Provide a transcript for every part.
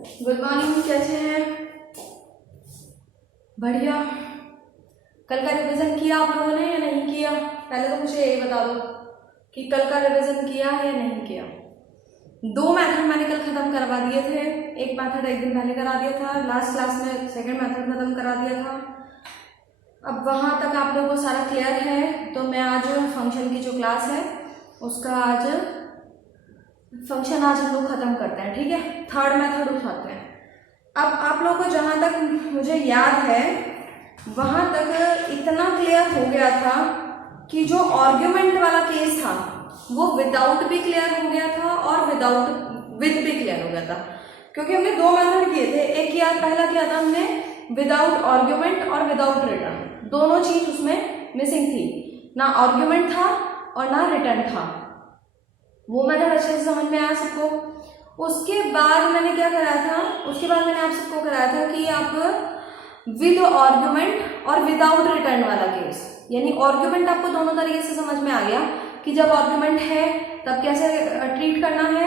Good morning, कैसे हैं? बढ़िया। कल का रिवीजन किया आप लोगों ने या नहीं किया? पहले तो मुझे ये बता दो कि कल का रिवीजन किया है या नहीं किया। 2 मेथड मैंने कल खत्म करवा दिए थे। एक मेथड एक दिन पहले करा दिया था, लास्ट क्लास में सेकंड मेथड खत्म करा दिया था। अब वहां तक आप लोगों को सारा क्लियर है, तो मैं आज फंक्शन की जो क्लास है उसका आज हम लोग खत्म करते हैं। ठीक है, थर्ड मेथड उठाते हैं। अब आप लोगों को जहां तक मुझे याद है वहां तक इतना क्लियर हो गया था कि जो आर्ग्यूमेंट वाला केस था वो विदाउट भी क्लियर हो गया था और विद भी क्लियर हो गया था, क्योंकि हमने 2 मेथड किए थे। पहला किया था हमने विदाउट आर्ग्यूमेंट और विदाउट रिटर्न, दोनों चीज उसमें मिसिंग थी, ना आर्ग्यूमेंट था और ना रिटर्न था। वो मेथड अच्छे से समझ में आया सबको। उसके बाद मैंने क्या कराया था, मैंने आप सबको कराया था कि आप विद आर्ग्यूमेंट और विदाउट रिटर्न वाला केस, यानी आर्ग्यूमेंट आपको दोनों तरीके से समझ में आ गया कि जब आर्ग्यूमेंट है तब कैसे ट्रीट करना है,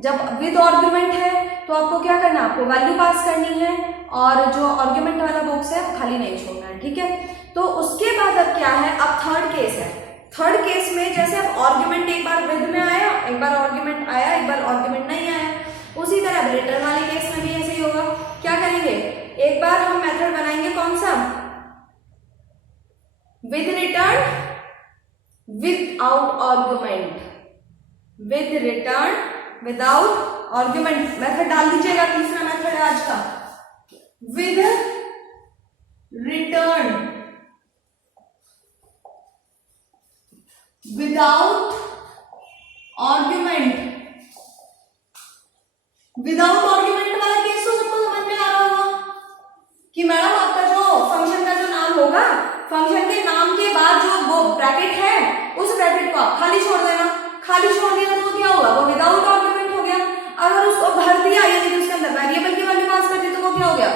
जब विद आर्ग्यूमेंट है तो आपको क्या करना है, आपको वैल्यू पास करनी है और जो आर्ग्यूमेंट वाला बॉक्स है वो खाली नहीं छोड़ना है। ठीक है, तो उसके बाद अब क्या है, अब थर्ड केस है। थर्ड केस में जैसे अब आर्ग्यूमेंट एक बार विद में आया, एक बार आर्ग्यूमेंट आया, एक बार आर्ग्यूमेंट नहीं आया, उसी तरह अब रिटर्न वाले केस में भी ऐसे ही होगा। क्या करेंगे, एक बार हम मेथड बनाएंगे कौन सा, with return without argument, with return without argument method डाल दीजिएगा। तीसरा मेथड है आज का, with return without argument. Without argument वाला केस तो सबको समझ में आ रहा होगा कि मैडम आपका जो फंक्शन का जो नाम होगा, फंक्शन के नाम के बाद जो वो ब्रैकेट है उस ब्रैकेट को आप खाली छोड़ देना। खाली छोड़ दिया तो क्या होगा, वो विदाउट आर्ग्यूमेंट हो गया। अगर उसको भर दिया यानी कि उसके अंदर वेरिएबल की वैल्यू पास कर दी तो वो क्या हो गया,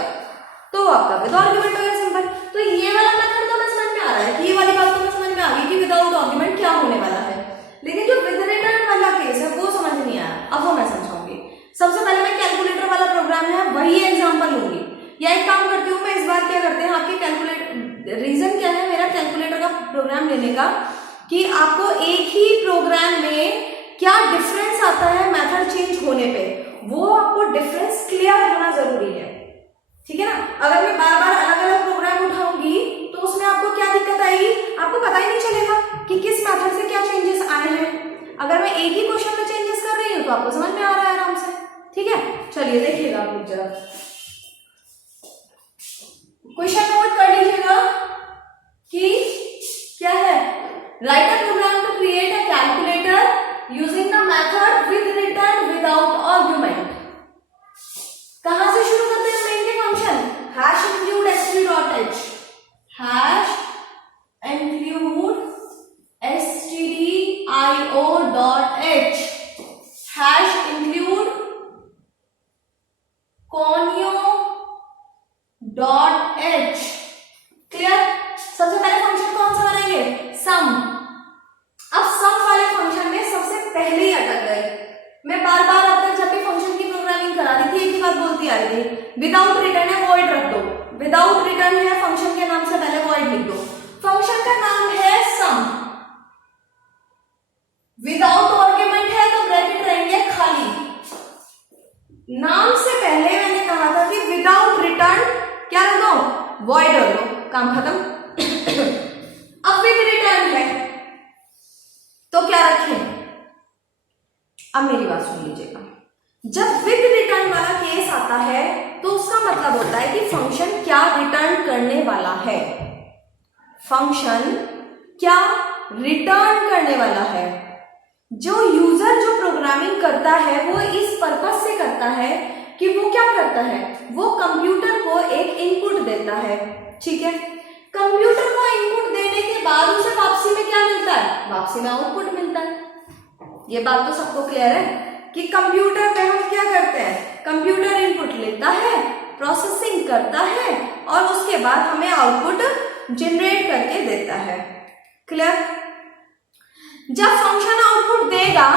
तो आपका विद आर्ग्यूमेंट हो गया, सिंपल। तो ये वाला मेथड तो समझ में आ रहा है कि ये वाली बात तो समझ में आ गई कि विदाउट आर्ग्यूमेंट क्या होने वाला है, लेकिन जो विद रिटर्न वाला केस है वो समझ नहीं आया। अब वो मैं समझाऊंगी। सबसे पहले मैं कैलकुलेटर वाला प्रोग्राम है वही एग्जांपल लूंगी, या एक काम करती हूँ मैं, इस बार क्या करते हैं, आपके कैलकुलेटर, रीजन क्या है मेरा कैलकुलेटर का प्रोग्राम लेने का, कि आपको एक ही प्रोग्राम में क्या डिफरेंस आता है मेथड चेंज होने पे, वो आपको डिफरेंस क्लियर होना जरूरी है। ठीक है ना, अगर मैं बार बार अलग अलग प्रोग्राम उठाऊंगी तो उसमें आपको क्या दिक्कत आएगी, आपको पता ही नहीं चलेगा कि किस मेथड से क्या चेंजेस आए हैं। अगर मैं एक ही क्वेश्चन में चेंजेस कर रही हूँ तो आपको समझ में आ रहा है आराम से। ठीक है, चलिए देखिएगा आप लोग जरा क्वेश्चन नोट कर लीजिएगा कि क्या है, write a program to create a calculator using the method with return without argument. कहां से शुरू करते हैं मेन के function, hash include std.h, hash include stdio.h, hash include conio.h। Clear. सबसे पहले फंक्शन कौन सा बनाएंगे, सम। अब सम वाले फंक्शन में सबसे पहले ही अटक गए। मैं बार बार अब तक जब भी फंक्शन की प्रोग्रामिंग करा रही थी एक ही बात बोलती आ रही थी, विदाउट रिटर्न है वॉइड रख दो, विदाउट रिटर्न है फंक्शन के नाम से पहले वॉइड लिख दो। फंक्शन का नाम है सम, विदाउट आर्ग्यूमेंट है तो ब्रैकेट रहेंगे खाली। नाम से पहले मैंने कहा था कि विदाउट रिटर्न क्या रख दो, वॉइड रख दो, काम खत्म। अब विद रिटर्न है तो क्या रखें, अब मेरी बात सुन लीजिएगा। जब विद रिटर्न वाला केस आता है तो उसका मतलब होता है कि फंक्शन क्या रिटर्न करने वाला है, फंक्शन क्या रिटर्न करने वाला है। जो यूजर जो प्रोग्रामिंग करता है वो इस पर्पस से करता है कि वो क्या करता है, वो कंप्यूटर को एक इनपुट देता है। ठीक है, कंप्यूटर को इनपुट देने के बाद उसे वापसी में क्या मिलता है, वापसी में आउटपुट मिलता है। ये बात तो सबको क्लियर है कि कंप्यूटर पे हम क्या करते हैं, कंप्यूटर इनपुट लेता है, प्रोसेसिंग करता है और उसके बाद हमें आउटपुट जनरेट करके देता है। क्लियर। जब फंक्शन आउटपुट देगा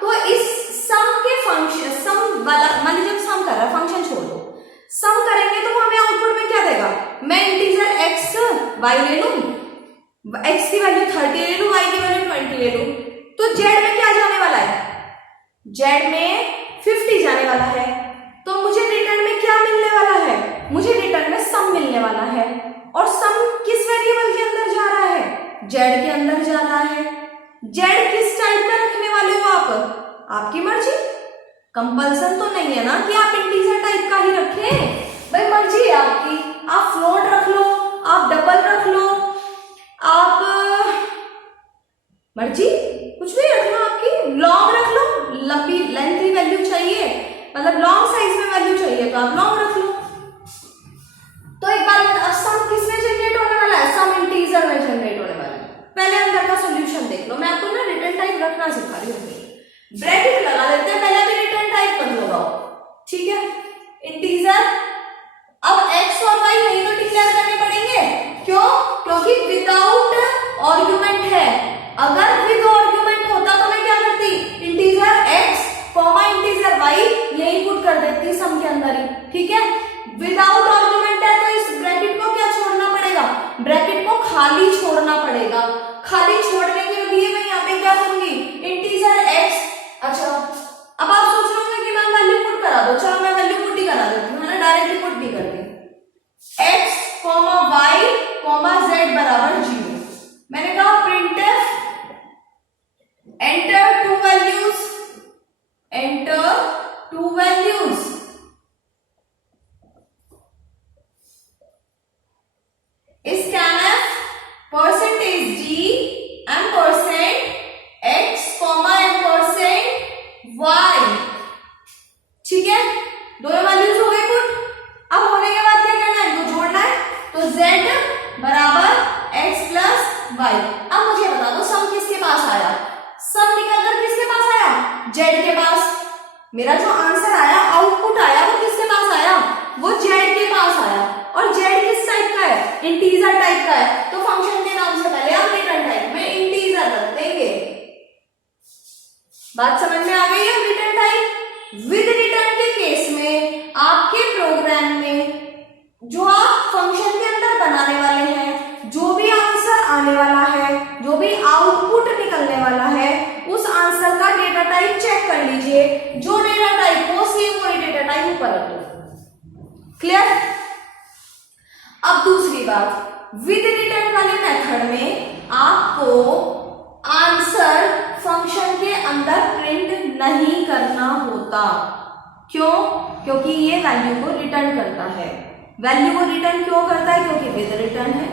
तो इस सम के फंक्शन, सम वाला मान लीजिए सम कर रहा है, फंक्शन छोड़ y ले लूं, x की वैल्यू 30 ले लूं, y की वैल्यू 20 ले लूं, तो z में क्या जाने वाला है? z में 50 जाने वाला है। तो मुझे रिटर्न में क्या मिलने वाला है? मुझे रिटर्न में सम मिलने वाला है। और सम किस वेरिएबल के अंदर जा रहा है? z के अंदर जा रहा है। z किस टाइप का रखने वाले हो आप? आपकी मर्जी, कंपल्सन तो नहीं है ना कि आप इंटीजर टाइप का ही रखें, भाई मर्जी है आपकी। आप फ्लोट रख लो, आप डबल रख लो, आप मर्जी कुछ भी रख लो, आपकी लॉन्ग रख लो, लंबी लेंथी वैल्यू चाहिए, मतलब लॉन्ग साइज में वैल्यू चाहिए तो आप लॉन्ग रख लो। तो एक बार बताओ, सम किसमें जनरेट होने वाला है? सम इंटीजर में जनरेट होने वाला है। पहले अंदर का सॉल्यूशन देख लो, मैं आपको ना रिटर्न टाइप रखना सिखा रही हूँ। ब्रैकेट लगा देते हैं, पहले भी रिटर्न टाइप कर लगाओ, ठीक है। इंटीजर, अब x और y यही तो डिक्लेयर करने पड़ेंगे, क्यों? क्योंकि विदाउट आर्गुमेंट है। अगर विद आर्गुमेंट होता तो मैं क्या करती? Integer x comma integer y यही पुट कर देती सम के अंदर ही, ठीक है। विदाउट आर्गुमेंट है तो इस ब्रैकेट को क्या छोड़ना पड़ेगा? ब्रैकेट को खाली छोड़ना पड़ेगा। खाली छोड़ने के लिए मैं यहाँ पे क्या करूंगी? Integer x। अच्छा, अब आप सोच रहे होंगे कि मैं वैल्यू पुट करा दो, चलो मैं वैल्यू पुट ही करा देती हूँ, मैंने डायरेक्टली पुट भी कर दी। x, y, z बराबर 0। मैंने कहा printf enter to values, enter to values. Scanf percentage d and percent x, and percent y, ठीक है। दोनों वैल्यूज हो गए पुट। अब होने के बाद क्या करना है? इनको जोड़ना है, तो z बराबर x प्लस y। अब मुझे बता दो सम किसके पास आया? सम निकलकर किसके पास आया? z के पास। मेरा जो आंसर आया, आउटपुट आया, वो किसके पास आया? वो z के पास आया। और z किस टाइप का है? इंटीजर टाइप का है। तो फंक्शन के नाम से पहले आप रिटर्न टाइप में इंटीजर रख देंगे। बात समझ में आ गई है? रिटर्न टाइप विद रिटर्न के केस में आपके प्रोग्राम में जो आप फंक्शन के अंदर बनाने वाले हैं, जो भी आंसर आने वाला है, जो भी आउटपुट निकलने वाला है, उस आंसर का डेटा टाइप चेक कर लीजिए। जो डेटा टाइप हो सेम वही डेटा टाइप ऊपर रख दो। क्लियर? अब दूसरी बात, विद रिटर्न वाले मेथड में आपको आंसर फंक्शन के अंदर प्रिंट नहीं करना होता। क्यों? क्योंकि ये वैल्यू को रिटर्न करता है। वैल्यू को रिटर्न क्यों करता है? क्योंकि विद रिटर्न है।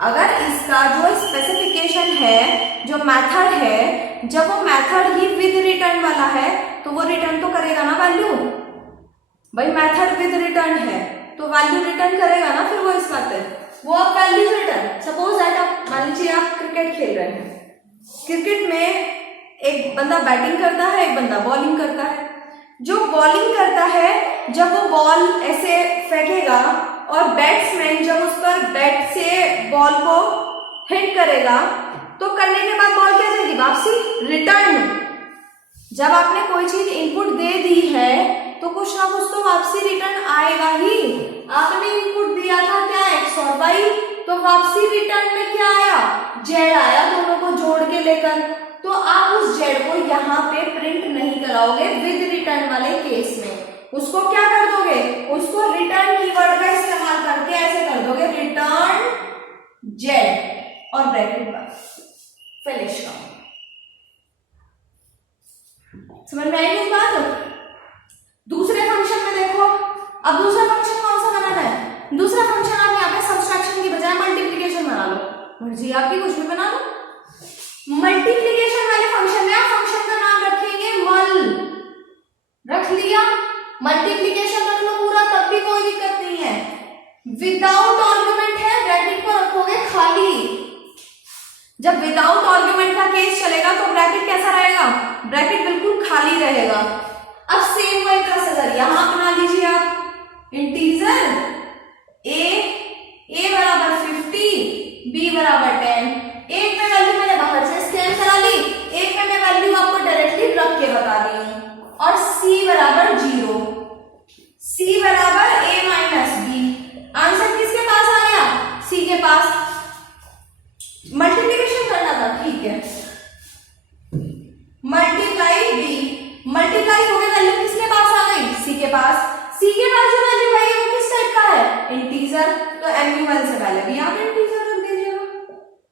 अगर इसका जो स्पेसिफिकेशन है, जो मेथड है, जब वो मेथड ही विद रिटर्न वाला है तो वो रिटर्न तो करेगा ना वैल्यू। भाई मेथड विद रिटर्न है तो वैल्यू रिटर्न करेगा ना, फिर वो इस बात है वो अब वैल्यू रिटर्न। सपोज दैट आप मान लीजिए आप क्रिकेट खेल रहे हैं। क्रिकेट में एक बंदा बैटिंग करता है, एक बंदा बॉलिंग करता है। जो बॉलिंग करता है, जब वो बॉल ऐसे फेंकेगा और बैट्समैन जब उस पर बैट से बॉल को हिट करेगा तो करने के बाद बॉल क्या जाएगी? वापसी, रिटर्न। जब आपने कोई चीज इनपुट दे दी है तो कुछ ना कुछ तो वापसी रिटर्न आएगा ही। आपने इनपुट दिया था क्या? x और y, तो वापसी रिटर्न में क्या आया? z आया, दोनों को जोड़ के लेकर। तो आप उस z को यहाँ पे प्रिंट नहीं कराओगे विद रिटर्न वाले केस में। उसको क्या कर दोगे? उसको रिटर्न कीवर्ड का इस्तेमाल करके ऐसे कर दोगे, रिटर्न z और ब्रैकेट पर फिनिश का। समझ में आई इस बात? दूसरे फंक्शन में देखो, अब दूसरा फंक्शन कौन सा बनाना है? दूसरा फंक्शन आप यहाँ पे सब्सट्रैक्शन की बजाय मल्टीप्लिकेशन बना लो, मर्जी आपकी, कुछ भी बना लो। मल्टीप्लिकेशन वाले फंक्शन में आप फंक्शन का नाम रखेंगे मल। रख लिया, मल्टीप्लिकेशन रख लो पूरा, तब भी कोई दिक्कत नहीं है। विदाउट आर्गुमेंट है, ब्रैकेट को रखोगे खाली। जब विदाउट आर्गुमेंट का केस चलेगा तो ब्रैकेट कैसा रहेगा? ब्रैकेट बिल्कुल खाली रहेगा। अब सेम वही प्रोसीजर यहां बना लीजिए आप। इंटीजर a बराबर 50, b बराबर 10। एक में वैल्यू मैंने बाहर से स्कैन करा ली, एक में मैं वैल्यू आपको डायरेक्टली रख के बता रही हूं। और c बराबर 0, c बराबर a माइनस b। आंसर किसके पास आ गया? c के पास। मल्टीप्लाई डी, मल्टीप्लाई हो गया, वैल्यू किसके पास आ गई, सी के पास। सी के पास जो वैल्यू आई है वो किस टाइप का है, इंटीजर, तो MUL से पहले भी आप इंटीजर रख दीजिएगा।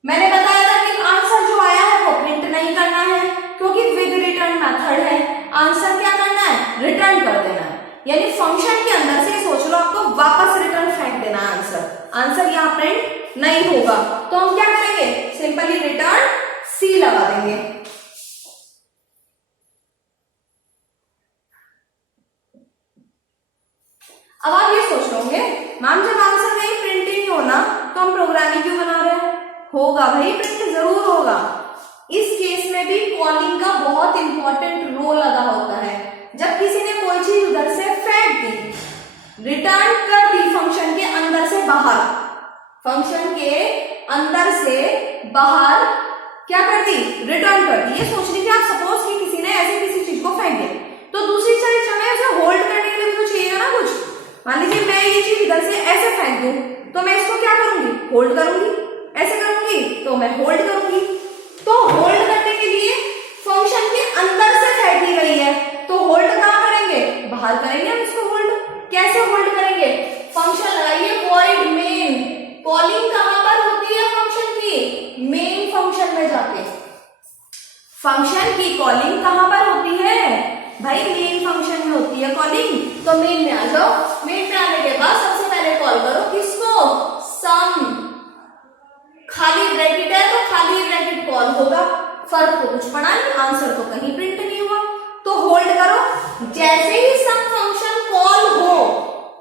मैंने बताया था कि आंसर जो आया है वो प्रिंट नहीं करना है क्योंकि विद रिटर्न मेथड है। आंसर क्या करना है, रिटर्न कर देना है, यानी फंक्शन के अंदर से सोच लो आपको वापस रिटर्न फेंक देना है आंसर। आंसर यहाँ प्रिंट नहीं होगा तो हम क्या करेंगे, सिंपली रिटर्न सी लगा देंगे। अब आप ये सोच रहे मैम जब आंसर कहीं प्रिंट ही नहीं होना तो हम प्रोग्रामिंग क्यों बना रहे हैं, होगा भाई, प्रिंट जरूर होगा। इस केस में भी कॉलिंग का बहुत इंपॉर्टेंट रोल अदा होता है। जब किसी ने कोई चीज उधर से फेंक दी, रिटर्न कर दी फंक्शन के अंदर से बाहर, फंक्शन के अंदर से बाहर क्या कर दी, रिटर्न कर दी। ये सोच लीजिए आप सपोज कि किसी ने ऐसे किसी चीज को फेंक दिया तो दूसरी चीज हमें उसे होल्ड करने के लिए भी तो चाहिए ना कुछ। मान लीजिए मैं ये चीज इधर से ऐसे फेंक दूं तो मैं इसको क्या करूंगी, होल्ड करूंगी, ऐसे करूंगी तो मैं होल्ड करूंगी। तो होल्ड करने के लिए फंक्शन के अंदर से फेंकी गई है तो होल्ड कहां करेंगे, बाहर करेंगे हम इसको होल्ड। कैसे होल्ड करेंगे, फंक्शन लगाइए वॉइड मेन, कॉलिंग कहां पर होती है फंक्शन की, मेन फंक्शन में जाके। फंक्शन की कॉलिंग कहां पर होती है भाई, मेन फंक्शन में होती है कॉलिंग। तो मेन में आ जाओ, मेन में आने के बाद सबसे पहले कॉल करो किसको, सम, खाली ब्रैकेट है तो खाली ब्रैकेट कॉल होगा, फर्क तो कुछ पड़ा नहीं, आंसर तो कहीं प्रिंट नहीं हुआ। तो होल्ड करो, जैसे ही सम फंक्शन कॉल हो,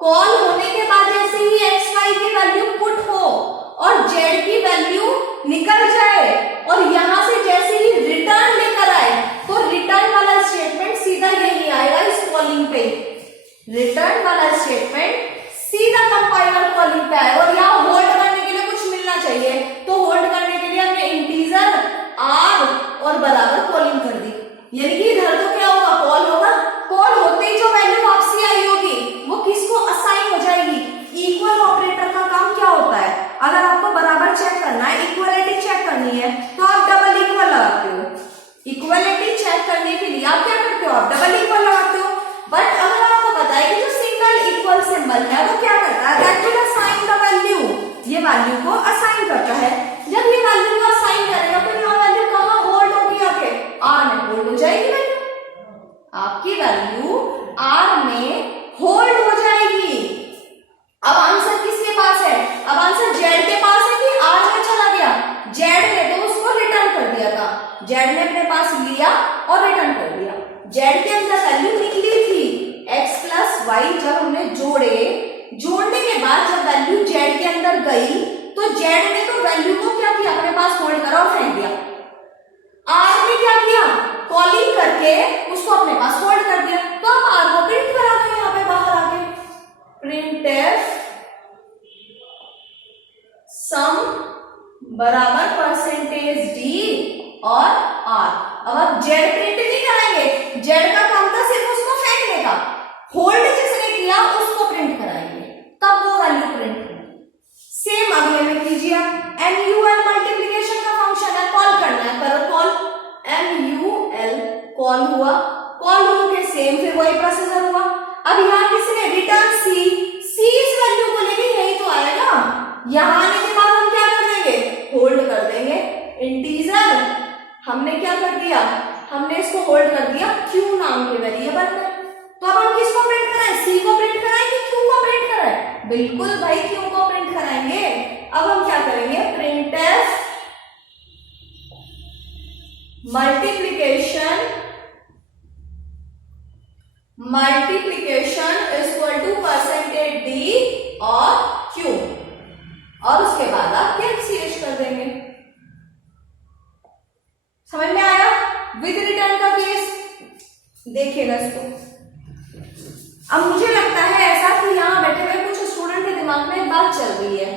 कॉल होने के बाद जैसे ही xy की वैल्यू पुट हो और z की वैल्यू निकल जाए और यहां से जैसे ही रिटर्न लेकर आए तो रिटर्न वाला स्टेटमेंट सीधा यही आएगा इस कॉलिंग पे, रिटर्न वाला स्टेटमेंट सीधा कंपाइलर कॉलिंग पे आएगा। और यहाँ होल्ड करने के लिए कुछ मिलना चाहिए, तो होल्ड करने के लिए हमने इंटीजर r और बराबर कॉलिंग कर दी, यानी कि इधर तो क्या होगा, कॉल होगा, कॉल होते ही जो वैल्यू वापसी आई होगी वो किसको असाइन हो जाएगी। इक्वल ऑपरेटर का काम क्या होता है, अगर आपको बराबर चेक करना है, इक्वलिटी चेक करनी है तो आप डबल इक्वल लगाते हो। इक्वलिटी चेक करने के लिए आप क्या करते हो, आप डबल इक्वल लगाते हो। बट अगर आपको पता है कि जो सिंगल इक्वल सिंबल है वो क्या करता है, that will assign the value, ये वैल्यू को असाइन करता है। जब ये वैल्यू को असाइन करेगा तो यहाँ वैल्यू कहाँ होल्ड होगी, आके r में होल्ड हो जाएगी वैल्यू, आपकी वैल्यू r में होल्ड हो जाएगी। अब आंसर किसके पास है, अब आंसर z के पास है कि r में चला गया, z ने तो उसको रिटर्न कर दिया था, z ने अपने पास लिया और रिटर्न कर दिया। z के अंदर वैल्यू निकली थी x प्लस वाई, जब हमने जोड़ने के बाद जब वैल्यू z के अंदर गई तो z ने तो वैल्यू को क्या किया, अपने पास होल्ड करा और फेंक दिया। r ने क्या किया, कॉलिंग करके उसको अपने पास होल्ड कर दिया। तो अब r को प्रिंट करा दो यहाँ पे बाहर आके, प्रिंटफ सम बराबर परसेंटेज d और r। अब आप z प्रिंट नहीं कराएंगे, z का काम था सिर्फ उसको फेंकने का, होल्ड जिसने किया उसको प्रिंट कराएंगे, तब वो वैल्यू प्रिंट होगी। सेम अगले में कीजिए, MUL मल्टीप्लिकेशन का फंक्शन है, कॉल करना है, करो कॉल, MUL कॉल हुआ, कॉल होके सेम फिर वही प्रोसीजर हुआ। अब यहाँ किसने रिटर्न सी इस वैल्यू को लेके यही तो आएगा, यहाँ आने के बाद हम क्या कर देंगे, होल्ड कर देंगे। इंटीजर हमने क्या कर दिया, हमने इसको होल्ड कर दिया q नाम के वेरिएबल में। तो अब हम किसको प्रिंट कराएं, सी को प्रिंट कराएं कि q को प्रिंट कराएं, बिल्कुल भाई q को प्रिंट कराएंगे। अब हम क्या करेंगे, printf multiplication equal to percentage d और q, और उसके बाद आप क्या सीएच कर देंगे। समझ में आया, विद रिटर्न का केस देखिएगा इसको। अब मुझे लगता है ऐसा कि यहाँ बैठे हुए कुछ स्टूडेंट के दिमाग में एक बात चल रही है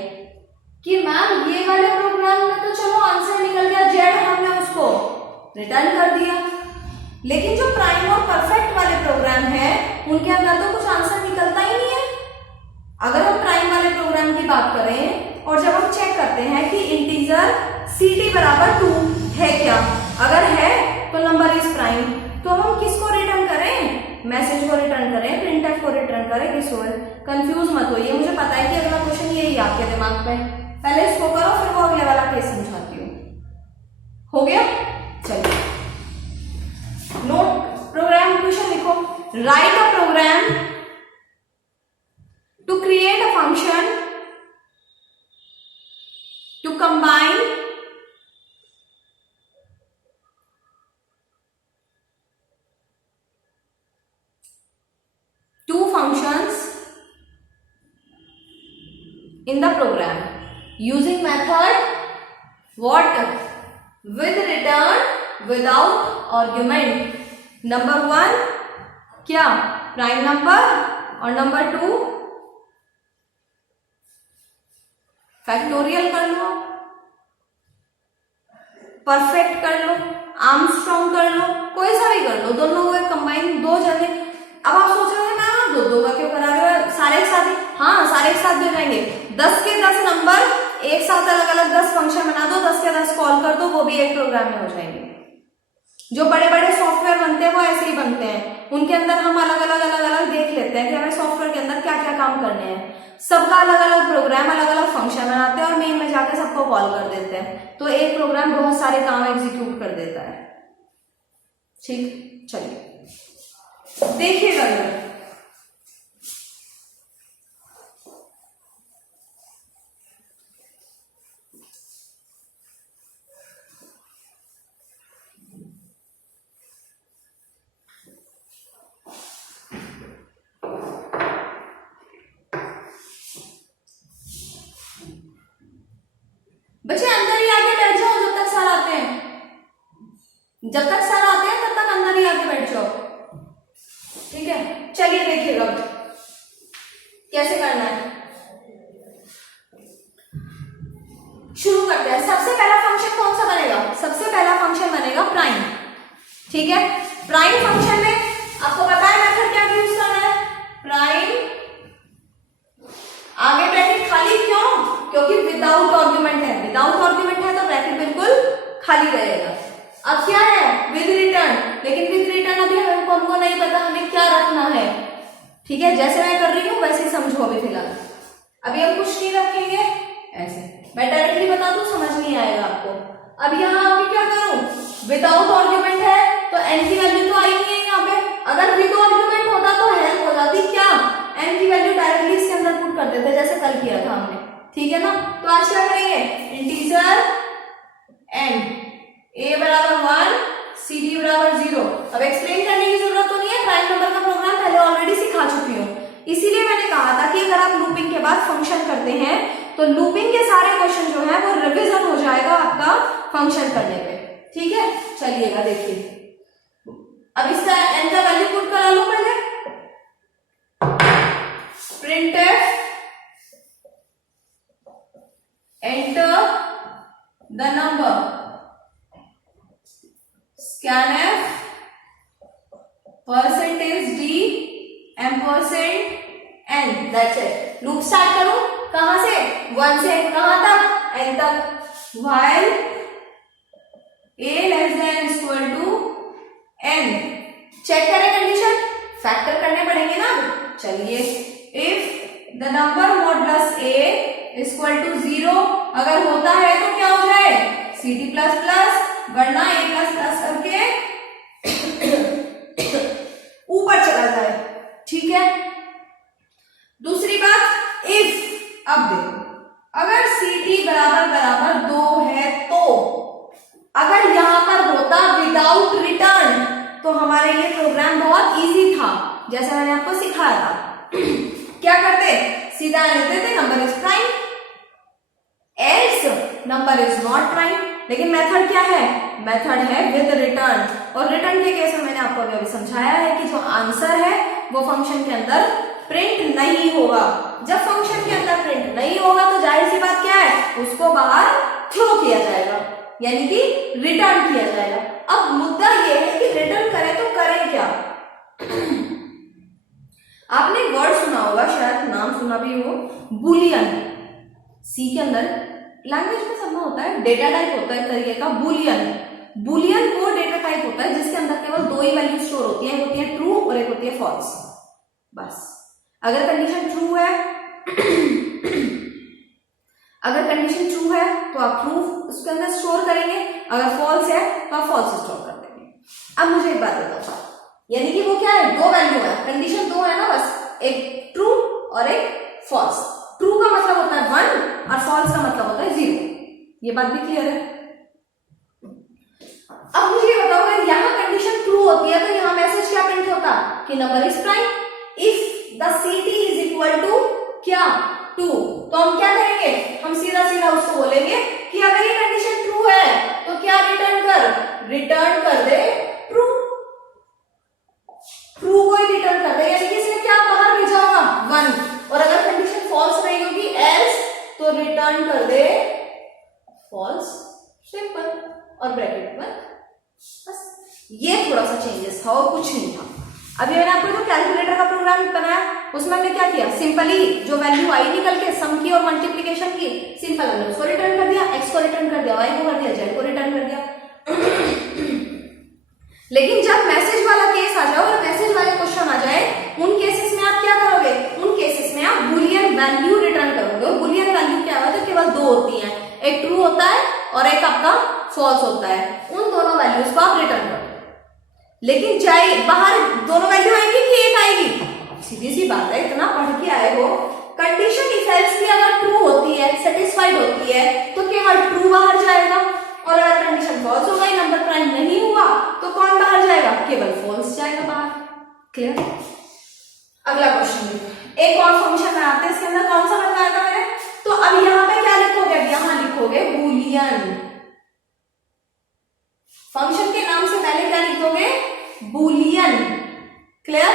कि मैम ये वाले प्रोग्राम में तो चलो आंसर निकल गया, जेड हमने उसको रिटर्न कर दिया, लेकिन जो प्राइम और परफेक्ट वाले प्रोग्राम है उनके अंदर तो कुछ आंसर निकलता ही नहीं है। अगर हम प्राइम वाले प्रोग्राम की बात करें और जब हम चेक करते हैं कि इंटीजर ct बराबर 2 है क्या, अगर है तो नंबर इज प्राइम। तो हम किसको रिटर्न करें, मैसेज को रिटर्न करें, प्रिंटफ को रिटर्न करें, किसको? कंफ्यूज मत होइए, मुझे पता है कि अगला क्वेश्चन यही आपके दिमाग पे, पहले इसको करो फिर वो अगले वाला केस समझाती हूँ। हो गया? चलिए नोट प्रोग्राम क्वेश्चन लिखो। Write a program to create a function to combine two functions in the program using method what? With return without argument. Number 1 क्या? प्राइम नंबर, और नंबर 2 फैक्टोरियल कर लो, परफेक्ट कर लो, आर्मस्ट्रॉन्ग कर लो, कोई सा भी कर लो, दोनों को कंबाइन, दो जने। अब आप सोच रहे हो ना दो का क्यों करा रहे हो, सारे एक साथ ही? हाँ, सारे एक साथ दे जाएंगे। 10 के 10 नंबर एक साथ अलग अलग 10 फंक्शन बना दो, 10 के 10 कॉल कर दो, वो भी एक प्रोग्राम में हो जाएंगे। जो बड़े बड़े सॉफ्टवेयर बनते हैं वो ऐसे ही बनते हैं, उनके अंदर हम अलग अलग देख लेते हैं कि हमें सॉफ्टवेयर के अंदर क्या क्या काम करने हैं, सबका अलग अलग प्रोग्राम, अलग अलग फंक्शन बनाते हैं और मेन में जाके सबको कॉल कर देते हैं, तो एक प्रोग्राम बहुत सारे काम एग्जीक्यूट कर देता है। ठीक, चलिए देखिएगा जरा। बच्चे अंदर ही आके बैठ जाओ, जब तक सर आते हैं, जब तक सर आते हैं तब तक अंदर ही आके बैठ जाओ, ठीक है? चलिए देखिएगा कैसे करना है, शुरू करते हैं। सबसे पहला फंक्शन कौन सा बनेगा? सबसे पहला फंक्शन बनेगा प्राइम, ठीक है? प्राइम फंक्शन में आपको पता है मेथड क्या यूज करना है? प्राइम आगे ब्रैकेट खाली, क्यों? क्योंकि विदाउट आर्गुमेंट है, विदाउट आर्गुमेंट है तो ब्रैकेट बिल्कुल खाली रहेगा। अब क्या है? विद रिटर्न, लेकिन विद रिटर्न अभी हमको नहीं पता हमें क्या रखना है, ठीक है? जैसे मैं कर रही हूँ वैसे ही समझो अभी फिलहाल, अभी हम कुछ नहीं रखेंगे, ऐसे मैं डायरेक्टली बता दूं समझ नहीं आएगा आपको। अब यहाँ अभी क्या करूं? विदाउट आर्गुमेंट है तो एन की वैल्यू तो आई नहीं है यहाँ पे, अगर विद आर्गुमेंट होता तो हेल्प हो जाती, क्या? एन की वैल्यू डायरेक्टली इसके अंदर पुट कर देते जैसे कल किया था हमने, ठीक है ना? तो आज क्या करेंगे? इंटीजर एन, ए बराबर 1, सी डी बराबर 0। अब एक्सप्लेन करने की जरूरत तो नहीं है, प्राइम नंबर का प्रोग्राम पहले ऑलरेडी सिखा चुकी हूँ, इसीलिए मैंने कहा था कि अगर आप लूपिंग के बाद फंक्शन करते हैं तो लूपिंग के सारे क्वेश्चन जो है वो रिवीजन हो जाएगा आपका फंक्शन करने पे, ठीक है? चलिएगा देखिए, अब इसका एन का वैल्यू पुट करा लो पहले। printf enter the number, scanf %d ampersand n, that's it। Loop start करूं कहां से? 1 से कहां तक? n तक। while a less than equal to n, check करें कंडीशन, फैक्टर करने पड़ेंगे ना। चलिए, if the number modulus a equal to 0 अगर होता है तो क्या हो जाए? ct प्लस प्लस वरना a प्लस प्लस करके ऊपर चला जाए, ठीक है? दूसरी बात, इफ, अब देखो अगर ct बराबर बराबर 2 है तो अगर यहां पर होता विदाउट रिटर्न तो हमारे लिए प्रोग्राम बहुत इजी था, जैसा मैंने आपको सिखाया था। क्या करते? सीधा लेते थे number is prime, else number is not prime. लेकिन मेथड क्या है? मेथड है विद रिटर्न, और रिटर्न के केस में मैंने आपको अभी समझाया है कि जो आंसर है वो फंक्शन के अंदर प्रिंट नहीं होगा। जब फंक्शन के अंदर प्रिंट नहीं होगा तो जाहिर सी बात क्या है? उसको बाहर थ्रो किया जाएगा, यानी कि रिटर्न किया जाएगा। अब मुद्दा यह है कि रिटर्न करें तो करें क्या? आपने वर्ड सुना होगा, शायद नाम सुना भी हो, बुलियन। सी के अंदर लैंग्वेज में सब होता है, डेटा टाइप होता है एक तरीके का बुलियन। बुलियन वो डेटा टाइप होता है जिसके अंदर केवल दो ही वैल्यू स्टोर होती है ट्रू और एक होती है फॉल्स। बस अगर कंडीशन ट्रू है अगर कंडीशन ट्रू है तो आप ट्रू उसके अंदर स्टोर करेंगे, अगर फॉल्स है तो आप फॉल्स स्टोर कर देंगे। अब मुझे एक बात बताओ, यानी कि वो क्या है, दो वैल्यू है, कंडीशन दो है ना बस, एक ट्रू और एक फॉल्स। ट्रू का मतलब होता है 1 और फॉल्स का मतलब होता है 0। ये बात भी क्लियर है। अब मुझे ये बताओ, अगर यहाँ कंडीशन ट्रू होती है तो यहाँ मैसेज क्या प्रिंट होता कि number is prime if the सीटी इज इक्वल टू क्या 2। तो हम क्या करेंगे, हम सीधा सीधा उसको बोलेंगे कि अगर ये कंडीशन ट्रू है तो क्या रिटर्न कर दे ट्रू। ट्रू को ही रिटर्न कर दे, यानी कि इसने क्या बाहर भेजा होगा 1। और अगर कंडीशन फॉल्स नहीं होगी एल्स तो रिटर्न कर दे फॉल्स, सिंपल, और ब्रैकेट में बस। ये थोड़ा सा चेंजेस था और कुछ नहीं था। अभी मैंने आपको जो कैलकुलेटर का प्रोग्राम बनाया उसमें हमने क्या किया, सिंपली जो वैल्यू आई निकल के सम की और मल्टीप्लिकेशन की, सिंपल हमने उसको रिटर्न कर दिया, एक्स को रिटर्न कर दिया, वाई को कर दिया, जेड को रिटर्न कर दिया। लेकिन जब मैसेज वाला केस आ जाए और मैसेज वाले क्वेश्चन आ जाए, उन केसेस में आप क्या करोगे, उन केसेस में आप बुलियन वैल्यू रिटर्न करोगे। और बुलियन वैल्यू क्या है, तो केवल दो होती है, एक ट्रू होता है और एक आपका फॉल्स होता है। उन दोनों वैल्यूज को आप रिटर्न करोगे। लेकिन चाहे बाहर दोनों वैल्यू आएगी कि एक आएगी, सीधी सी बात है, इतना पढ़ के आए हो। कंडीशन इफ एल्स की अगर ट्रू होती है, सेटिस्फाइड होती है, तो केवल ट्रू बाहर जाएगा। और अगर कंडीशन फॉल्स हो गई, नंबर प्राइम नहीं हुआ, तो कौन बाहर जाएगा, केवल फॉल्स जाएगा बाहर। क्लियर। अगला क्वेश्चन, एक और फंक्शन बनाते हैं, इसके अंदर कौन सा बनाया था मैंने, तो अब यहाँ पे क्या लिखोगे, अब यहाँ लिखोगे बुलियन। फंक्शन के नाम से पहले क्या लिखोगे, बुलियन। क्लियर।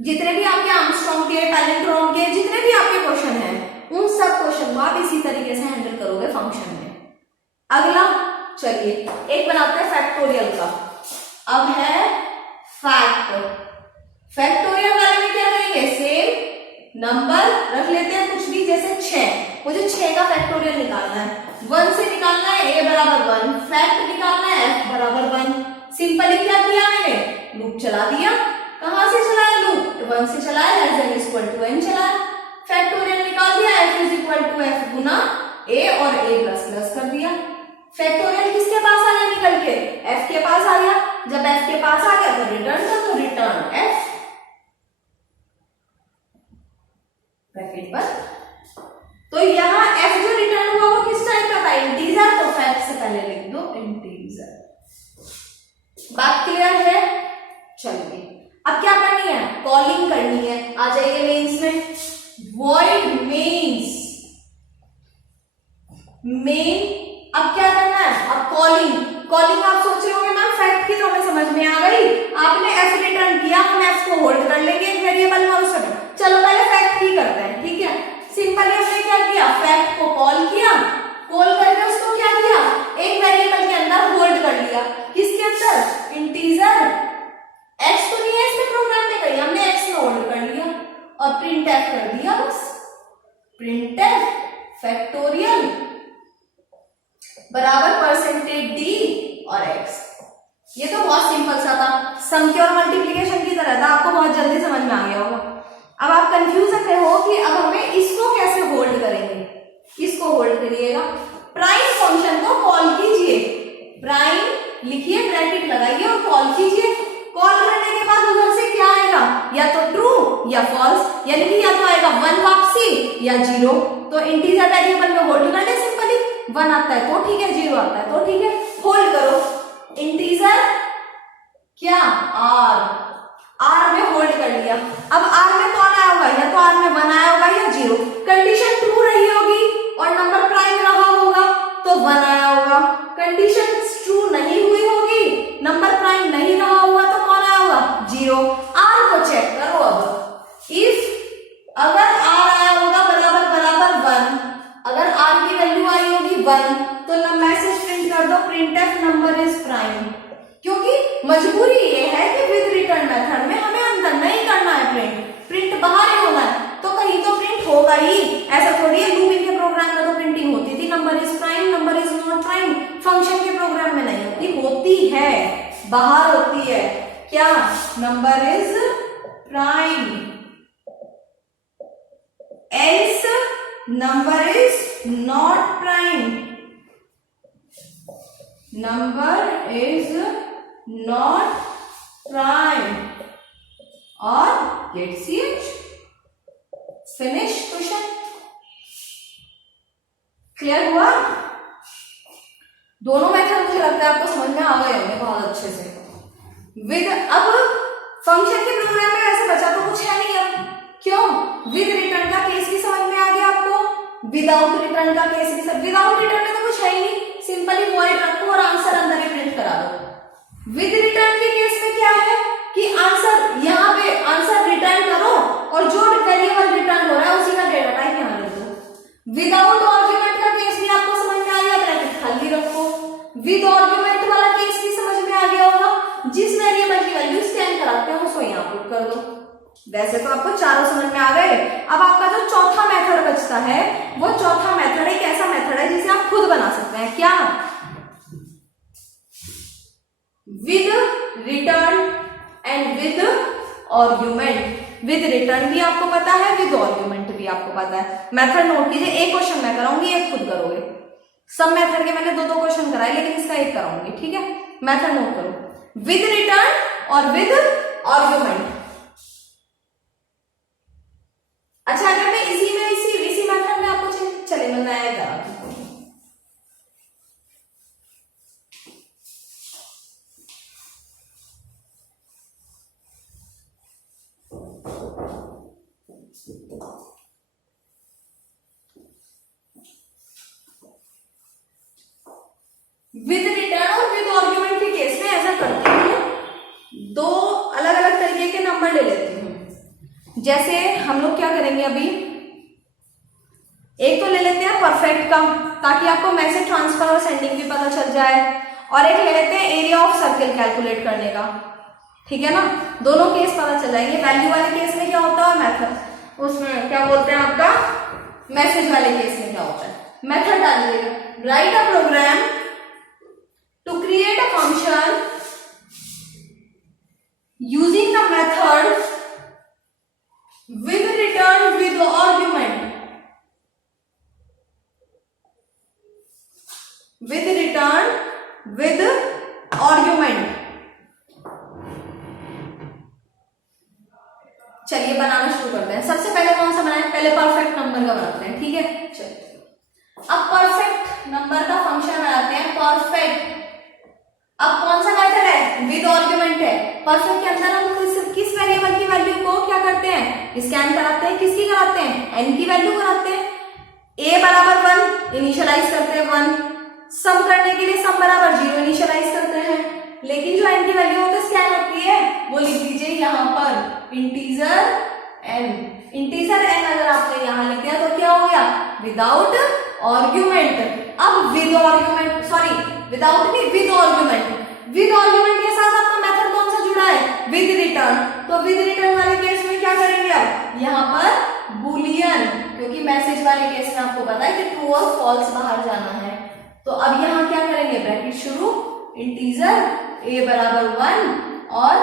जितने भी आपके आर्मस्ट्रॉन्ग के, पैलिंड्रोम के जितने भी आपके क्वेश्चन हैं, उन सब क्वेश्चन को आप इसी तरीके से हैंडल करोगे फंक्शन में। अगला चलिए एक बनाते हैं फैक्टोरियल का। अब है फैक्टोरियल वाले में क्या करेंगे, सेम नंबर रख लेते हैं कुछ भी, जैसे 6। मुझे 6 का फैक्टोरियल निकालना है, 1 से निकालना है, a बराबर 1, फैक्ट निकालना है, f बराबर 1। सिंपली क्या किया मैंने, लूप चला दिया। कहां से चलाया लूप, 1 से चलाया, less than equal to n चलाया, फैक्टोरियल निकाल दिया, f is equal to f गुना a और a प्लस प्लस कर दिया। फैक्टोरियल किसके पास आ गया निकल के, f के पास आ गया। जब f के पास आ गया तो रिटर्न कर, तो रिटर्न f ब्रैकेट पर। तो यहाँ f जो रिटर्न हुआ वो किस टाइप का था, इंटीजर, तो फैक्ट से पहले लिख दो इंटीजर। बात क्लियर है। चलिए अब क्या करनी है, कॉलिंग करनी है। आ जाइए मेंस में, वॉइड मेंस, मेन। अब क्या करना है, अब कॉलिंग आप सोच रहे होंगे मैम फैक्ट की तो हमें समझ में आ गई, आपने f रिटर्न किया, हम f को होल्ड कर लेंगे एक वेरिएबल में उसमें। चलो पहले फैक्ट ही करते हैं, ठीक है। सिंपली हमने क्या किया, फैक्ट को कॉल किया, कॉल करके उसको क्या किया, एक वेरिएबल के अंदर होल्ड कर लिया। किसके अंदर, इंटीजर। x तो नहीं है इसमें प्रोग्राम में, कहीं हमने x में होल्ड कर लिया और प्रिंट f कर दिया, बस प्रिंट f फैक्टोरियल बराबर परसेंटेज d और x। ये तो बहुत सिंपल सा था, सम की और मल्टीप्लिकेशन की तरह था, आपको बहुत जल्दी समझ में आ गया होगा। अब आप कंफ्यूजन में हो कि अब हमें इसको कैसे होल्ड करेंगे। इसको होल्ड करिएगा, प्राइम फंक्शन को कॉल कीजिए, प्राइम लिखिए, ब्रैकेट लगाइए और कॉल कीजिए। कॉल करने के बाद उधर से क्या आएगा, या तो ट्रू या फॉल्स, यानी कि या तो आएगा 1 वापसी या 0। तो इंटीजर वेरिएबल में होल्ड कर ले, सिंपली 1 आता है तो ठीक है, 0 आता है तो ठीक है, होल्ड करो। इंटीजर क्या, r में होल्ड कर लिया। अब r में कौन आया होगा, या तो r में 1 आया होगा या 0। कंडीशन ट्रू रही होगी और नंबर प्राइम रहा होगा तो 1 आया होगा। कंडीशन ट्रू नहीं हुई होगी, नंबर प्राइम नहीं रहा होगा तो कौन आया होगा, 0। r को चेक करो। अब इफ अगर r आया होगा बराबर 1, अगर r की वैल्यू आई होगी 1, तो मैसेज प्रिंट कर दो, print F number is prime. क्योंकि मजबूरी ये है कि विद रिटर्न मेथड में हमें अंदर नहीं करना है प्रिंट, बाहर होती है। क्या? Number is prime, else number is not prime, number is not prime और get CH। Finish question. Clear हुआ? दोनों मेथड मुझे लगता है आपको समझ में आ गए होंगे बहुत अच्छे से। विद, अब फंक्शन के प्रोग्राम में वैसे बचा तो कुछ है नहीं अब, क्यों? विद रिटर्न का केस भी समझ में आ गया आपको, विदाउट रिटर्न का केस भी सब। विदाउट रिटर्न में तो कुछ है ही नहीं, सिंपली वॉइड रखो और आंसर अंदर ही प्रिंट करा दो। विद रिटर्न के केस में क्या है कि आंसर यहाँ पे आंसर रिटर्न करो और जो वेरिएबल रिटर्न हो रहा है उसी का डेटा टाइप यहाँ लिख दो। विदाउट आर्गुमेंट का केस भी आपको समझ में आ गया, ब्रैकेट खाली रखो। विद आर्गुमेंट वाला केस भी समझ में आ गया होगा, जिस वेरिएबल की वैल्यू स्कैन कराते हैं उसको यहाँ पुट कर दो। वैसे तो आपको चारों समझ में आ गए। अब आपका जो चौथा मेथड बचता है, वो चौथा मेथड एक ऐसा मेथड है जिसे आप खुद बना सकते हैं। क्या? With return and with argument. With return भी आपको पता है, विद आर्गुमेंट भी आपको पता है। मेथड नोट कीजिए, एक क्वेश्चन मैं कराऊंगी, एक खुद करोगे। सब मेथड के मैंने दो क्वेश्चन कराए, लेकिन इसका एक कराऊंगी, ठीक है? मेथड नोट करो, विद रिटर्न और विद आर्गुमेंट। अच्छा, अगर मैं इसी मेथड में आपको चले बनाएगा, विद रिटर्न और विद आर्गुमेंट के केस में ऐसा करती हूँ, दो अलग अलग तरीके के नंबर ले लेती हूँ। जैसे हम लोग क्या करेंगे अभी, एक तो ले लेते हैं परफेक्ट का, ताकि आपको मैसेज ट्रांसफर और सेंडिंग भी पता चल जाए, और एक ले लेते हैं एरिया ऑफ सर्किल कैलकुलेट करने का, ठीक है ना? दोनों केस पता चल जाएंगे। वैल्यू वाले केस में क्या होता है मेथड, उसमें क्या बोलते हैं आपका, मैसेज वाले केस में क्या होता है। मेथड डालिएगा, write a program to create a function using the method with return with argument, with return with argument। चलिए बनाना शुरू करते हैं। सबसे पहले कौन सा बनाएं? पहले परफेक्ट नंबर का बनाते हैं, ठीक है? चलिए, अब परफेक्ट नंबर का फंक्शन बनाते हैं, परफेक्ट। अब कौन सा मेथड है? विद आर्गुमेंट है। परफेक्ट के अंदर हम किस वेरिएबल की वैल्यू को क्या करते हैं? स्कैन कराते हैं। किसकी कराते हैं? एन की वैल्यू कराते हैं। ए बराबर 1 इनिशियलाइज करते हैं 1, सम करने के लिए सम बराबर 0 इनिशियलाइज करते हैं, लेकिन जो एन की वैल्यू होती है स्कैन होती है वो लिख दीजिए यहाँ पर इंटीजर एन। इंटीजर एन अगर आपने यहाँ लिख दिया तो क्या हो गया? Without argument. अब विद आर्गुमेंट, सॉरी विदाउट नहीं, विद आर्गुमेंट। विद आर्गुमेंट के साथ आपका मेथड कौन सा जुड़ा है? With return. तो विद रिटर्न वाले केस में क्या करेंगे आप? यहाँ पर बुलियन, क्योंकि मैसेज वाले केस में आपको पता है कि ट्रू और फॉल्स बाहर जाना है। तो अब यहाँ क्या करेंगे? ब्रैकेट शुरू, इंटीजर ए बराबर 1 और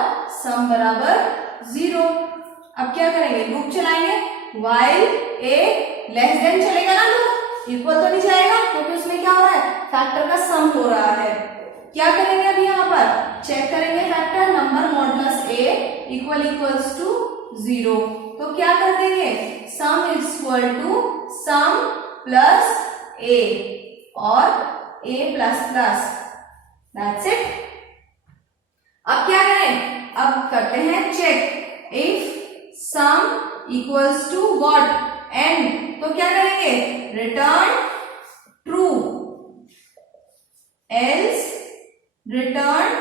सम बराबर 0। अब क्या करेंगे? लूप चलाएंगे, व्हाइल ए लेस देन चलेगा ना लूप, इक्वल तो नहीं जाएगा क्योंकि उसमें क्या हो रहा है? फैक्टर का सम हो रहा है। क्या करेंगे अभी यहाँ पर? चेक करेंगे factor number modulus A equals to 0। तो क्या कर देंगे? Sum is equal to sum plus A और A plus plus, that's it. अब क्या करें? अब करते हैं check, if sum equals to what? N. तो क्या करेंगे? Return true, else return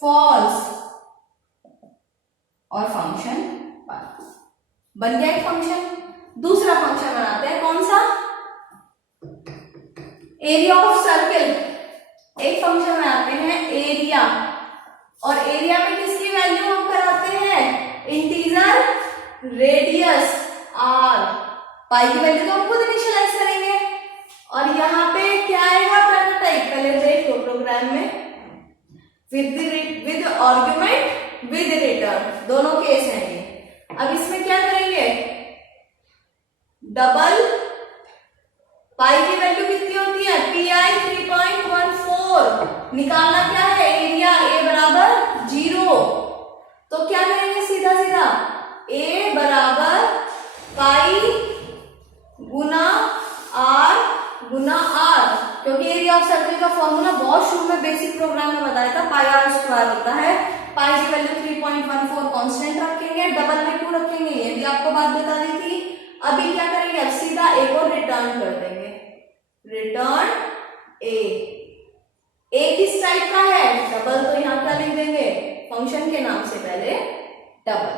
false, और फंक्शन बन गया एक फंक्शन। दूसरा फंक्शन बनाते हैं, कौन सा? Area of circle. एक फंक्शन बनाते हैं एरिया, और एरिया में किसकी वैल्यू हम कराते हैं? इंटीजर रेडियस आर, पाई की वैल्यू तो हम खुद इनिशियलाइज करेंगे। और यहाँ पे क्या आएगा? प्रोटोटाइप। पहले देख लो प्रोग्राम में, आर्ग्यूमेंट विद रिटर्न, दोनों केस हैं ये। अब इसमें क्या करेंगे, डबल पाई की वैल्यू कितनी होती है, PI 3.14, निकालना क्या है, एरिया, A बराबर 0। तो क्या करेंगे, सीधा सीधा A बराबर पाई गुना R गुना R, क्योंकि एरिया ऑफ सर्कल का फॉर्मूला बहुत शुरू में बेसिक प्रोग्राम में बताया था, पाई R स्क्वायर होता है। पाई की वैल्यू 3.14 कांस्टेंट रखेंगे, डबल में क्यों रखेंगे ये भी आपको बात बता दी थी। अभी क्या करेंगे, अब सीधा A को रिटर्न कर देंगे, रिटर्न A किस टाइप का है, डबल, तो यहाँ क्या लिख देंगे, फंक्शन के नाम से पहले डबल,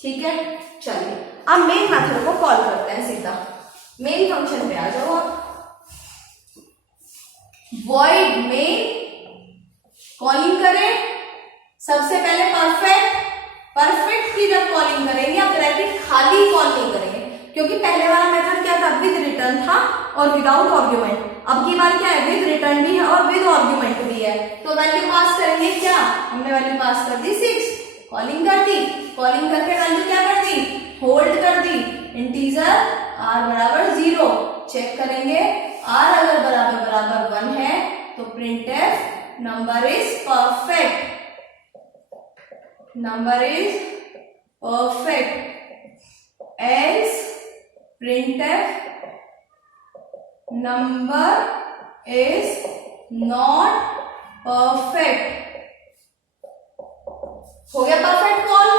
ठीक है। चलिए अब मेन मेथड को कॉल करते हैं, सीधा मेन फंक्शन पे आ जाओ आप। वॉइड में कॉलिंग करें, सबसे पहले परफेक्ट की जब कॉलिंग करेंगे, अब ब्रैकेट खाली कॉल नहीं करेंगे, क्योंकि पहले वाला मेथड क्या था, विद रिटर्न था और विदाउट आर्ग्यूमेंट। अब की बार क्या है, विद रिटर्न भी है और विद आर्ग्यूमेंट भी है। तो वैल्यू पास करेंगे, क्या हमने वैल्यू पास कर दी 6, कॉलिंग कर दी, कॉलिंग करके वैल्यू क्या कर दी, होल्ड कर दी, इंटीजर r बराबर 0, चेक करेंगे r अगर बराबर 1 है तो printf number is perfect, number is perfect, else printf number is not perfect। हो गया परफेक्ट कॉल।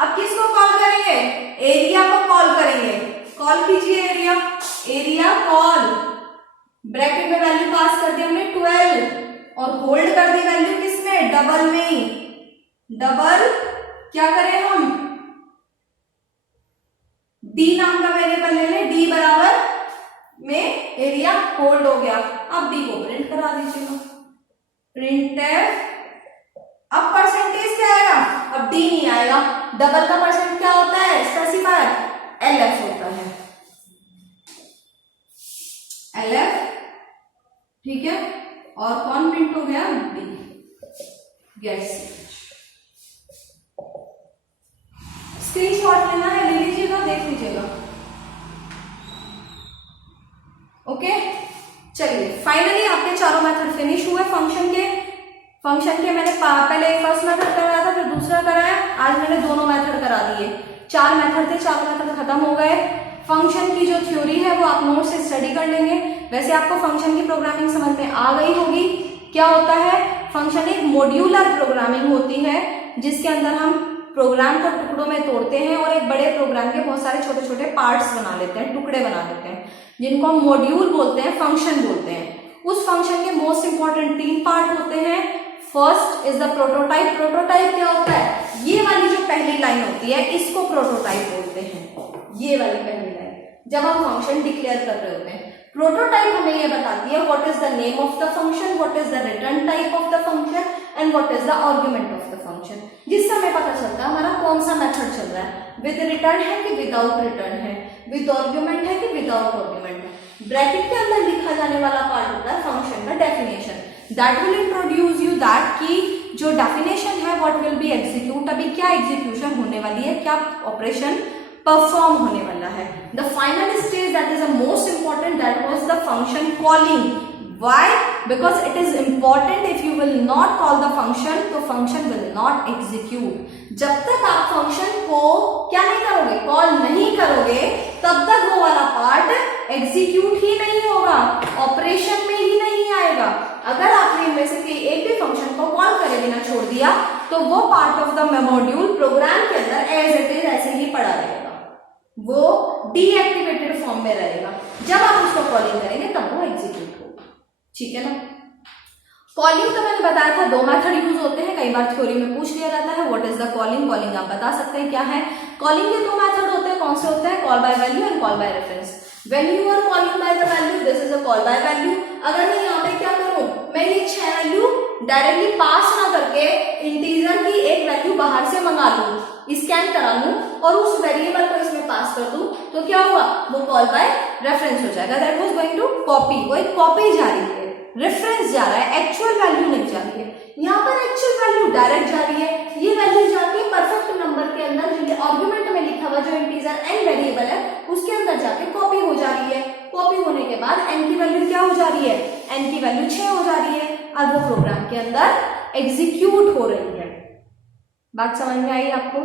अब किसको कॉल करेंगे, एरिया को कॉल करेंगे, कॉल कीजिए एरिया कॉल, ब्रैकेट में वैल्यू पास कर दी हमने 12 और होल्ड कर दी वैल्यू किसमें, डबल में ही। डबल क्या करें हम, डी नाम का वेरिएबल ले लें, डी बराबर में एरिया होल्ड हो गया। अब डी को प्रिंट करा दीजिएगा, प्रिंटफ। अब परसेंटेज क्या आएगा, अब डी नहीं आएगा, डबल का परसेंट क्या होता है, स्पेसिफायर LF होता है, LF, ठीक है। और कौन प्रिंट हो गया, डी, गेट्स। स्क्रीनशॉट लेना है, ले लीजिएगा, देख लीजिएगा, ओके। चलिए फाइनली आपके चारों मेथड फिनिश हुए फंक्शन के मैंने पहले फर्स्ट मेथड कराया था, फिर दूसरा कराया, आज मैंने दोनों मेथड करा दिए। 4 मेथड थे, 4 मेथड खत्म हो गए। फंक्शन की जो थ्योरी है वो आप नोट से स्टडी कर लेंगे। वैसे आपको फंक्शन की प्रोग्रामिंग समझ में आ गई होगी। क्या होता है, फंक्शन एक मॉड्यूलर प्रोग्रामिंग होती है, जिसके अंदर हम प्रोग्राम को टुकड़ों में तोड़ते हैं और एक बड़े प्रोग्राम के बहुत सारे छोटे छोटे पार्ट्स बना लेते हैं, टुकड़े बना लेते हैं, जिनको हम मॉड्यूल बोलते हैं, फंक्शन बोलते हैं। उस फंक्शन के मोस्ट इंपॉर्टेंट 3 पार्ट होते हैं। First is the prototype. Prototype क्या होता है, ये वाली जो पहली लाइन होती है इसको प्रोटोटाइप बोलते हैं। ये वाली पहली लाइन जब हम फंक्शन डिक्लेयर कर रहे होते हैं, प्रोटोटाइप हमें ये बताती है what is the name of the function, what is the return type of the function and what is the argument of the function. जिससे हमें पता चलता है हमारा कौन सा मेथड चल रहा है, विद रिटर्न है कि विदाउट रिटर्न है, विद आर्गुमेंट है कि विदाउट आर्गुमेंट है। ब्रैकेट के अंदर लिखा जाने वाला पार्ट होता है फंक्शन का definition. That will introduce you that की जो डेफिनेशन है व्हाट विल बी एग्जीक्यूट, अभी क्या एग्जीक्यूशन होने वाली है, क्या ऑपरेशन परफॉर्म होने वाला है। The final stage that is the most important, that was the function calling. Why? Because it is important. If you will not call the function, तो function will not execute. जब तक आप function को क्या नहीं करोगे, कॉल नहीं करोगे, तब तक वो वाला पार्ट एग्जीक्यूट ही नहीं होगा, ऑपरेशन में ही नहीं आएगा। अगर आपने इनमें से एक भी फंक्शन को कॉल करे बिना छोड़ दिया तो वो part of the module program के अंदर एज इट इज ऐसे ही पड़ा रहेगा, वो डीएक्टिवेटेड फॉर्म में रहेगा। जब आप उसको कॉलिंग करेंगे तब वो एग्जीक्यूट होगा, ठीक है ना। कॉलिंग तो मैंने बताया था 2 मेथड यूज होते हैं, कई बार थ्योरी में पूछ लिया जाता है what is the calling. Calling आप बता सकते हैं क्या है। कॉलिंग के 2 मेथड होते हैं, कौन से होते हैं, call by value and call by reference. When you are calling by the value, this is a call by value. अगर मैं यहाँ पे क्या करूं, मैं ये 6 वैल्यू डायरेक्टली पास ना करके इंटीजर की एक वैल्यू बाहर से मंगा लूं, स्कैन करा लूं और उस वेरिएबल को इसमें पास कर दूं, तो क्या हुआ, वो कॉल बाय रेफरेंस हो जाएगा। That was going to copy, वो एक कॉपी जा रही है, रेफरेंस जा रहा है, एक्चुअल वैल्यू नहीं जा रही है। यहाँ पर एक्चुअल वैल्यू डायरेक्ट जा रही है, ये वैल्यू जाके परफेक्ट नंबर के अंदर जो आर्गुमेंट में लिखा हुआ जो इंटीजर n वेरिएबल है उसके अंदर जाके कॉपी हो जा रही है। कॉपी होने के बाद n की वैल्यू क्या हो जा रही है, n की वैल्यू 6 हो जा रही है। अब वो प्रोग्राम के अंदर एग्जीक्यूट हो रही है। बात समझ में आई आपको?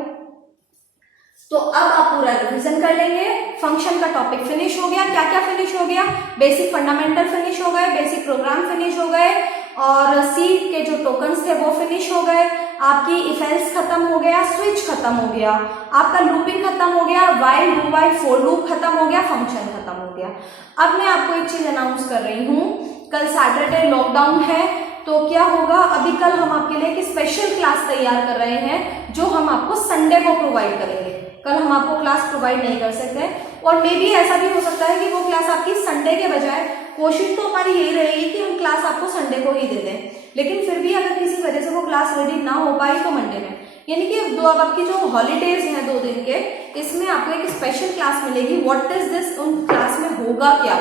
तो अब आप पूरा रिवीजन कर लेंगे। फंक्शन का टॉपिक फिनिश हो गया। क्या क्या फिनिश हो गया? बेसिक फंडामेंटल फिनिश हो गए, बेसिक प्रोग्राम फिनिश हो गए, और सी के जो टोकन्स थे वो फिनिश हो गए। आपकी इफ एल्स खत्म हो गया, स्विच खत्म हो गया, आपका लूपिंग खत्म हो गया, while do while for loop खत्म हो गया, फंक्शन खत्म हो गया। अब मैं आपको एक चीज अनाउंस कर रही हूँ, कल सैटरडे लॉकडाउन है, तो क्या होगा, अभी कल हम आपके लिए एक स्पेशल क्लास तैयार कर रहे हैं जो हम आपको संडे को प्रोवाइड करेंगे। कल हम आपको क्लास प्रोवाइड नहीं कर सकते, और मे बी ऐसा भी हो सकता है कि वो क्लास आपकी संडे के बजाय, कोशिश तो हमारी यही रहेगी कि हम क्लास आपको संडे को ही दे दें, लेकिन फिर भी अगर किसी वजह से वो क्लास रेडी ना हो पाई तो मंडे में, यानी कि अब आपकी जो हॉलीडेज हैं 2 दिन के, इसमें आपको एक स्पेशल क्लास मिलेगी। What is this? उन क्लास में होगा क्या?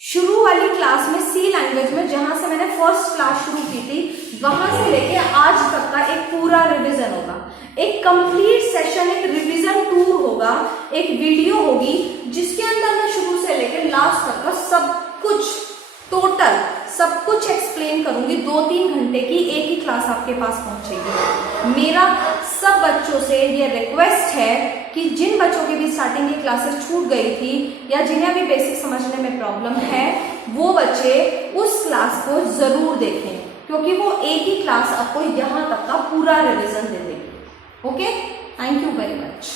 शुरू वाली क्लास में सी लैंग्वेज में जहां से मैंने फर्स्ट क्लास शुरू की थी, वहां से लेके आज तक का एक पूरा रिवीजन होगा, एक कंप्लीट सेशन, एक रिवीजन टूर होगा, एक वीडियो होगी जिसके अंदर मैं शुरू से लेके लास्ट तक का सब कुछ, टोटल सब कुछ एक्सप्लेन करूंगी। 2-3 घंटे की एक ही क्लास आपके पास पहुंचेगी। मेरा सब बच्चों से ये रिक्वेस्ट है कि जिन बच्चों की भी स्टार्टिंग की क्लासेस छूट गई थी या जिन्हें अभी बेसिक समझने में प्रॉब्लम है, वो बच्चे उस क्लास को जरूर देखें, क्योंकि वो एक ही क्लास आपको यहां तक का पूरा रिवीजन दे देगी। Okay, thank you very much.